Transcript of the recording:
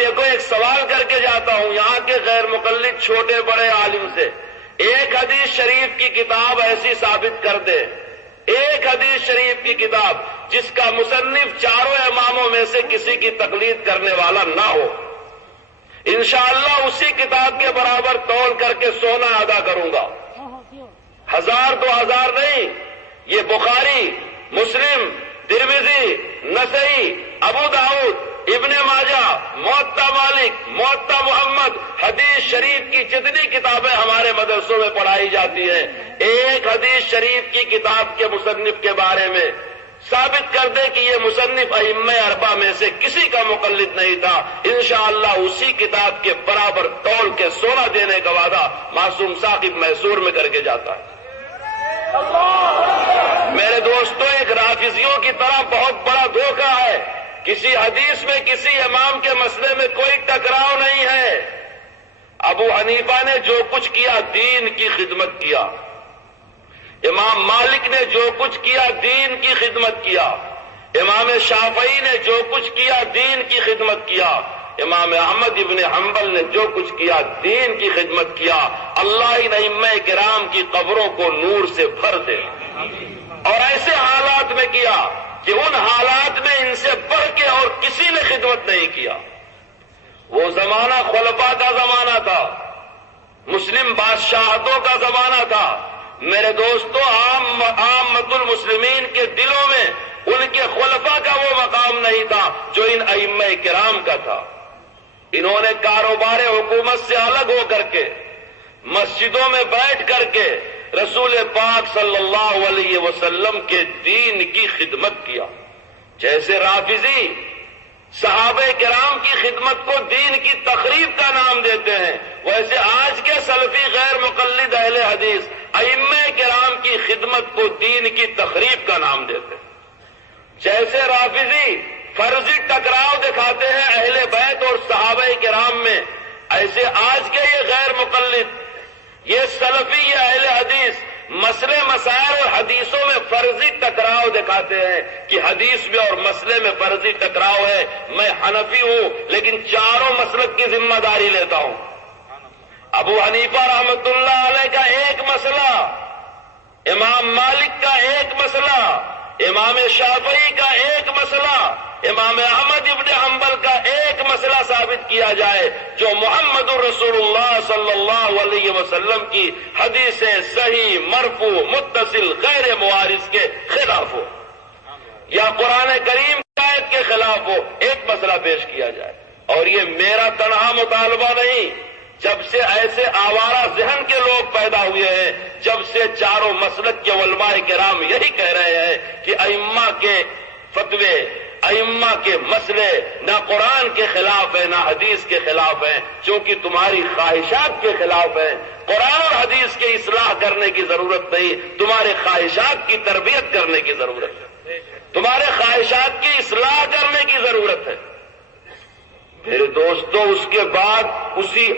دیکھو ایک سوال کر کے جاتا ہوں یہاں کے غیر مقلد چھوٹے بڑے عالم سے، ایک حدیث شریف کی کتاب ایسی ثابت کر دے، ایک حدیث شریف کی کتاب جس کا مصنف چاروں اماموں میں سے کسی کی تقلید کرنے والا نہ ہو، انشاءاللہ اسی کتاب کے برابر تول کر کے سونا ادا کروں گا، 1000 2000 نہیں۔ یہ بخاری، مسلم، ترمذی، نسائی، ابو داؤد، ابن ماجہ، موطا مالک، موطا محمد، حدیث شریف کی جتنی کتابیں ہمارے مدرسوں میں پڑھائی جاتی ہیں، ایک حدیث شریف کی کتاب کے مصنف کے بارے میں ثابت کر دے کہ یہ مصنف ائمہ اربعہ میں سے کسی کا مقلد نہیں تھا، انشاءاللہ اسی کتاب کے برابر تول کے سونا دینے کا وعدہ معصوم ثاقب میسور میں کر کے جاتا ہے۔ میرے دوستوں، ایک رافضیوں کی طرح بہت بڑا دھوکہ ہے، کسی حدیث میں کسی امام کے مسئلے میں کوئی ٹکراؤ نہیں ہے۔ ابو حنیفہ نے جو کچھ کیا دین کی خدمت کیا، امام مالک نے جو کچھ کیا دین کی خدمت کیا، امام شافعی نے جو کچھ کیا دین کی خدمت کیا، امام احمد ابن حنبل نے جو کچھ کیا دین کی خدمت کیا۔ اللہ ان ائمہ کرام کی قبروں کو نور سے بھر دے، اور ایسے حالات میں کیا کہ ان حالات میں ان سے بڑھ کے اور کسی نے خدمت نہیں کیا۔ وہ زمانہ خلفاء کا زمانہ تھا، مسلم بادشاہتوں کا زمانہ تھا۔ میرے دوستو، عامت المسلمین کے دلوں میں ان کے خلفاء کا وہ مقام نہیں تھا جو ان ائمہ کرام کا تھا۔ انہوں نے کاروبار حکومت سے الگ ہو کر کے مسجدوں میں بیٹھ کر کے رسول پاک صلی اللہ علیہ وسلم کے دین کی خدمت کیا۔ جیسے رافضی صحابہ کرام کی خدمت کو دین کی تقریب کا نام دیتے ہیں، ویسے آج کے سلفی غیر مقلد اہل حدیث ائمہ کرام کی خدمت کو دین کی تقریب کا نام دیتے ہیں۔ جیسے رافضی فرضی ٹکراؤ دکھاتے ہیں اہل بیت اور صحابہ کرام میں، ایسے آج کے یہ غیر مقلد، یہ سلفی، یہ اہل حدیث مسئلے مسائل اور حدیثوں میں فرضی ٹکراؤ دکھاتے ہیں کہ حدیث میں اور مسئلے میں فرضی ٹکراؤ ہے۔ میں حنفی ہوں لیکن چاروں مسلک کی ذمہ داری لیتا ہوں۔ ابو حنیفہ رحمۃ اللہ علیہ کا ایک مسئلہ، امام مالک کا ایک مسئلہ، امام شافعی کا ایک مسئلہ، امام احمد ابن حنبل کا ایک مسئلہ ثابت کیا جائے جو محمد الرسول اللہ صلی اللہ علیہ وسلم کی حدیث صحیح مرفوع متصل غیر معارض کے خلاف ہو یا قرآن کریم کی آیت کے خلاف ہو، ایک مسئلہ پیش کیا جائے۔ اور یہ میرا تنہا مطالبہ نہیں، جب سے ایسے آوارہ ذہن کے لوگ پیدا ہوئے ہیں، جب سے چاروں مسلک کے علماء کرام یہی کہہ رہے ہیں کہ ائمہ کے فتوے، ائمہ کے مسئلے نہ قرآن کے خلاف ہیں نہ حدیث کے خلاف ہیں، چونکہ تمہاری خواہشات کے خلاف ہیں۔ قرآن اور حدیث کی اصلاح کرنے کی ضرورت نہیں، تمہارے خواہشات کی تربیت کرنے کی ضرورت ہے، تمہارے خواہشات کی اصلاح کرنے کی ضرورت ہے۔ میرے دوستوں، اس کے بعد اسی